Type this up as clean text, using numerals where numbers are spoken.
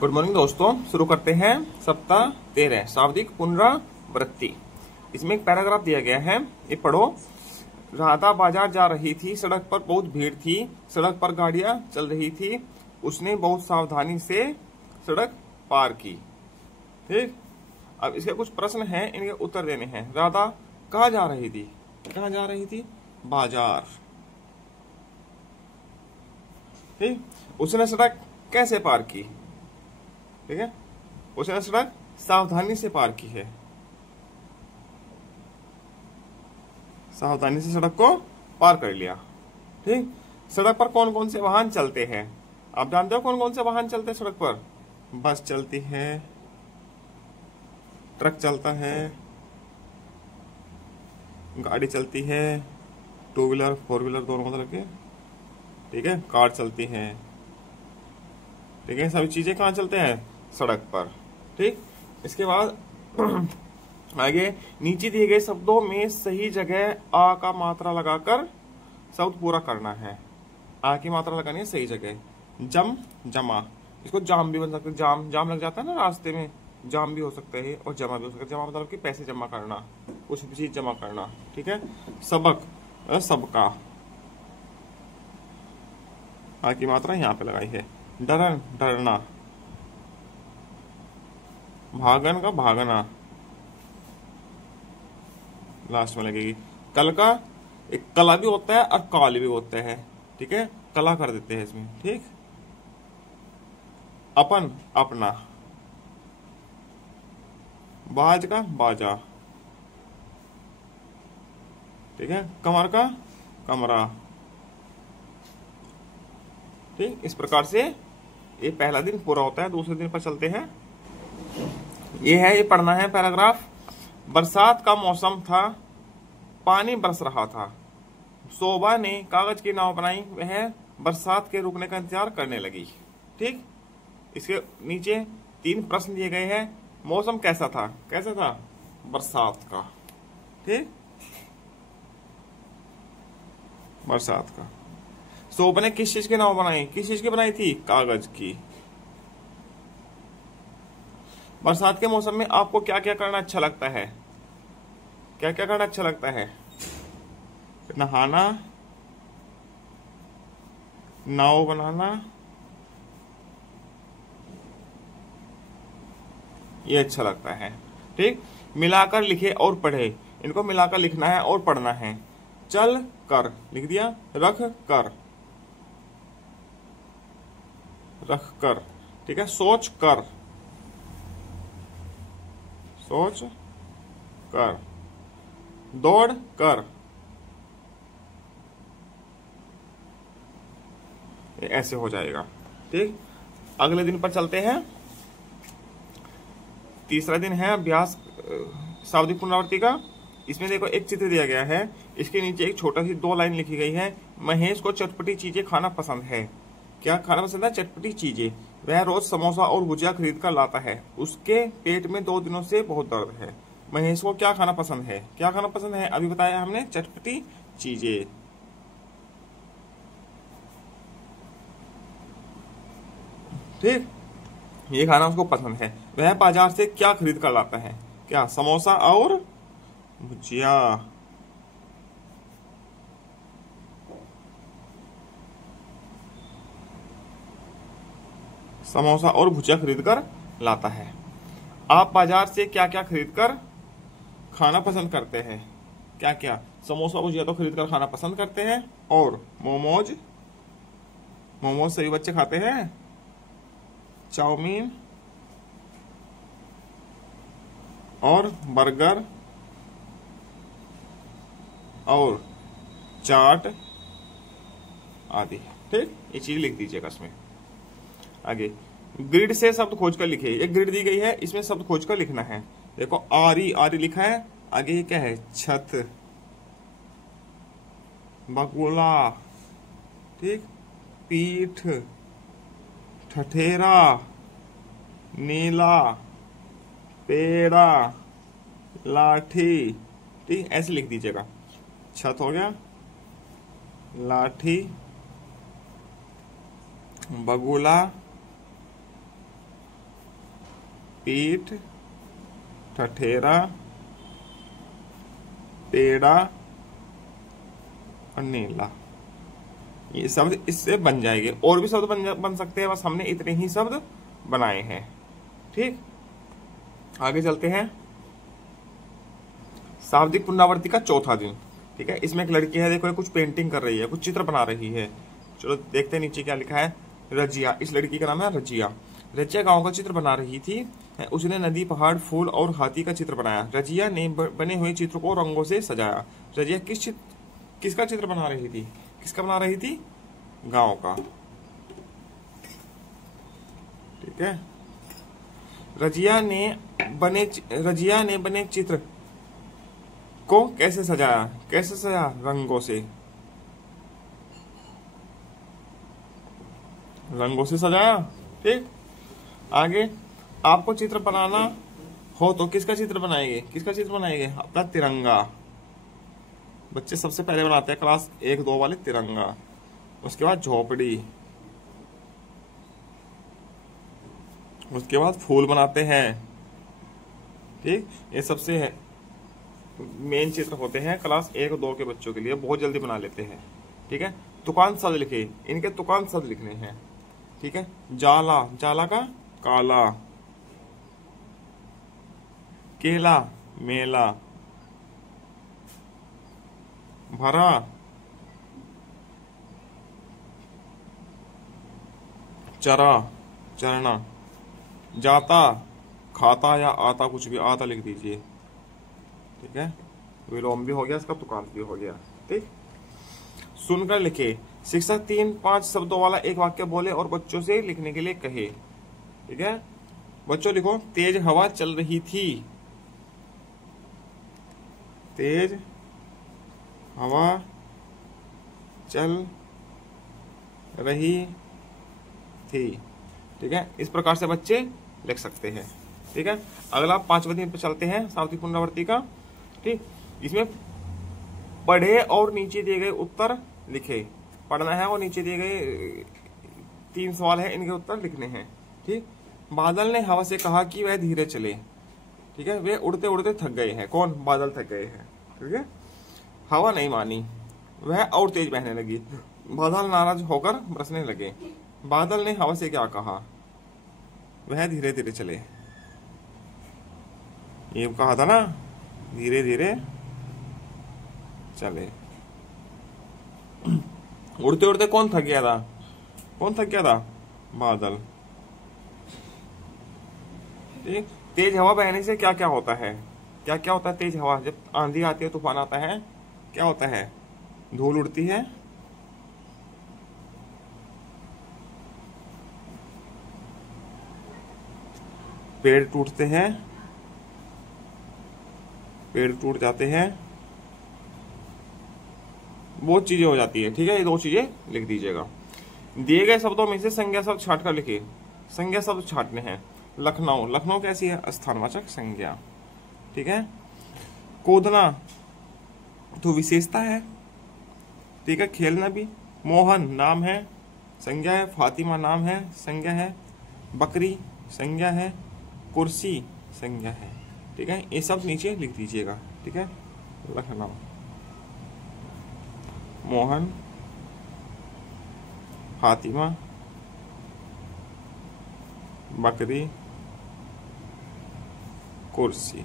Good morning दोस्तों, शुरू करते हैं सप्ताह 13 शाब्दिक पुनरावृत्ति। इसमें एक पैराग्राफ दिया गया है, ये पढ़ो। राधा बाजार जा रही थी, सड़क पर बहुत भीड़ थी, सड़क पर गाड़ियां चल रही थी, उसने बहुत सावधानी से सड़क पार की। ठीक, अब इसके कुछ प्रश्न हैं, इनके उत्तर देने हैं। राधा कहाँ जा रही थी? कहाँ जा रही थी? बाजार। ठीक, उसने सड़क कैसे पार की? ठीक है, उसने सड़क सावधानी से पार की है, सावधानी से सड़क को पार कर लिया। ठीक, सड़क पर कौन कौन से वाहन चलते हैं? आप जानते हो कौन कौन से वाहन चलते हैं सड़क पर? बस चलती है, ट्रक चलता है, गाड़ी चलती है, टू व्हीलर फोर व्हीलर दोनों मतलब के, ठीक है, कार चलती है। ठीक है, सभी चीजें कहाँ चलते हैं? सड़क पर। ठीक, इसके बाद आगे नीचे दिए गए शब्दों में सही जगह आ का मात्रा लगाकर शब्द पूरा करना है। आ की मात्रा लगानी है सही जगह। जम, जमा, इसको जाम भी बन सकता है। जाम, जाम लग जाता है ना रास्ते में, जाम भी हो सकता है और जमा भी हो सकता है। जमा मतलब कि पैसे जमा करना, कुछ भी चीज जमा करना। ठीक है, सबक, सबका, आ की मात्रा यहाँ पे लगाई है। डरन, डरना, भागन का भागना लास्ट में लगेगी। कल का एक कला भी होता है और काल भी होता है। ठीक है, कला कर देते हैं इसमें। ठीक, अपन, अपना, बाज का बाजा। ठीक है, कमर का कमरा। ठीक, इस प्रकार से ये पहला दिन पूरा होता है। दूसरे दिन पर चलते हैं। ये है, ये पढ़ना है पैराग्राफ। बरसात का मौसम था, पानी बरस रहा था, शोभा ने कागज की नाव बनाई, वह बरसात के रुकने का इंतजार करने लगी। ठीक, इसके नीचे 3 प्रश्न दिए गए हैं। मौसम कैसा था? कैसा था? बरसात का। ठीक, बरसात का। शोभा ने किस चीज की नाव बनाई? किस चीज की बनाई थी? कागज की। बरसात के मौसम में आपको क्या क्या करना अच्छा लगता है? क्या क्या करना अच्छा लगता है? नहाना, नाव बनाना, ये अच्छा लगता है। ठीक, मिलाकर लिखे और पढ़े, इनको मिलाकर लिखना है और पढ़ना है। चल कर लिख दिया, रख कर, रख कर। ठीक है, सोच कर, सोच कर, दौड़ कर, ऐसे हो जाएगा। ठीक, अगले दिन पर चलते हैं। तीसरा दिन है अभ्यास शाब्दिक पुनरावृत्ति का। इसमें देखो एक चित्र दिया गया है, इसके नीचे एक छोटा सी 2 लाइन लिखी गई है। महेश को चटपटी चीजें खाना पसंद है। क्या खाना पसंद है? चटपटी चीजें। वह रोज समोसा और भुजिया खरीद कर लाता है। उसके पेट में 2 दिनों से बहुत दर्द है। महेश को क्या खाना पसंद है? क्या खाना पसंद है? अभी बताया हमने, चटपटी चीजें। ठीक, ये खाना उसको पसंद है। वह बाजार से क्या खरीद कर लाता है? क्या? समोसा और भुजिया। समोसा और भुजिया खरीद कर लाता है। आप बाजार से क्या क्या खरीद कर खाना पसंद करते हैं? क्या क्या? समोसा भुजिया तो खरीद कर खाना पसंद करते हैं, और मोमोज, मोमोज सभी बच्चे खाते हैं, चाउमीन और बर्गर और चाट आदि। ठीक, ये चीज लिख दीजिएगा इसमें। आगे ग्रिड से शब्द खोजकर लिखे। एक ग्रिड दी गई है, इसमें शब्द खोजकर लिखना है। देखो आरी, आरी लिखा है। आगे ये क्या है? छत, बगुला, ठीक, पीठ, ठठेरा, नीला, पेड़ा, लाठी। ठीक, ऐसे लिख दीजिएगा। छत हो गया, लाठी, बगुला, पीठ, ठठेरा, टेढ़ा और नीला। ये शब्द इससे बन जाएंगे। और भी शब्द बन सकते हैं, बस हमने इतने ही शब्द बनाए हैं। ठीक, आगे चलते हैं। शाब्दिक पुनरावृत्ति का चौथा दिन। ठीक है, इसमें एक लड़की है, देखो ये कुछ पेंटिंग कर रही है, कुछ चित्र बना रही है। चलो देखते हैं नीचे क्या लिखा है। रजिया, इस लड़की का नाम है रजिया। रजिया गांव का चित्र बना रही थी। उसने नदी, पहाड़, फूल और हाथी का चित्र बनाया। रजिया ने बने हुए चित्र को रंगों से सजाया। रजिया किसका चित्र बना रही थी? किसका बना रही थी? गांव का। ठीक है, रजिया ने बने चित्र को कैसे सजाया? कैसे सजाया? रंगों से। रंगों से सजाया। ठीक, आगे आपको चित्र बनाना हो तो किसका चित्र बनाएंगे? किसका चित्र बनाएंगे? अपना तिरंगा। बच्चे सबसे पहले बनाते हैं क्लास 1-2 वाले तिरंगा। उसके बाद झोपड़ी, उसके बाद फूल बनाते हैं। ठीक, ये सबसे है मेन चित्र होते हैं क्लास 1-2 के बच्चों के लिए, बहुत जल्दी बना लेते हैं। ठीक है, तुकांत शब्द लिखे, इनके तुकांत शब्द लिखने हैं। ठीक है, जाला, जाला का काला, केला, मेला, भरा, चरा, चरना, जाता, खाता या आता, कुछ भी आता लिख दीजिए। ठीक है, विलोम भी हो गया, इसका तुकांत भी हो गया। ठीक, सुनकर लिखे। शिक्षक 3-5 शब्दों वाला एक वाक्य बोले और बच्चों से लिखने के लिए कहे। ठीक है, बच्चों लिखो, तेज हवा चल रही थी। तेज हवा चल रही थी। ठीक है, इस प्रकार से बच्चे लिख सकते हैं। ठीक है, अगला 5वें दिन पे चलते हैं, शाब्दिक पुनरावृत्ति का। ठीक, इसमें पढ़े और नीचे दिए गए उत्तर लिखे। पढ़ना है और नीचे दिए गए 3 सवाल है, इनके उत्तर लिखने हैं। ठीक, बादल ने हवा से कहा कि वह धीरे चले। ठीक है, वे उड़ते उड़ते थक गए हैं। कौन? बादल थक गए हैं। ठीक है, हवा नहीं मानी, वह और तेज बहने लगी। बादल नाराज होकर बरसने लगे। बादल ने हवा से क्या कहा? वह धीरे धीरे चले। ये कहा था ना, धीरे धीरे चले। उड़ते उड़ते कौन थक गया था? कौन थक गया था? बादल। ठीक, तेज हवा बहने से क्या क्या होता है? क्या क्या होता है? तेज हवा, जब आंधी आती है, तूफान आता है, क्या होता है? धूल उड़ती है, पेड़ टूटते हैं, पेड़ टूट जाते हैं, बहुत चीजें हो जाती है। ठीक है, ये 2 चीजें लिख दीजिएगा। दिए गए शब्दों में से संज्ञा शब्द छाट कर लिखिए। संज्ञा शब्द छाटने हैं। लखनऊ, लखनऊ कैसी है? स्थानवाचक संज्ञा। ठीक है, कूदना तो विशेषता है। ठीक है, खेलना भी। मोहन नाम है, संज्ञा है। फातिमा नाम है, संज्ञा है। बकरी संज्ञा है। कुर्सी संज्ञा है। ठीक है, ये सब नीचे लिख दीजिएगा। ठीक है, लखनऊ, मोहन, फातिमा, बकरी, कुर्सी।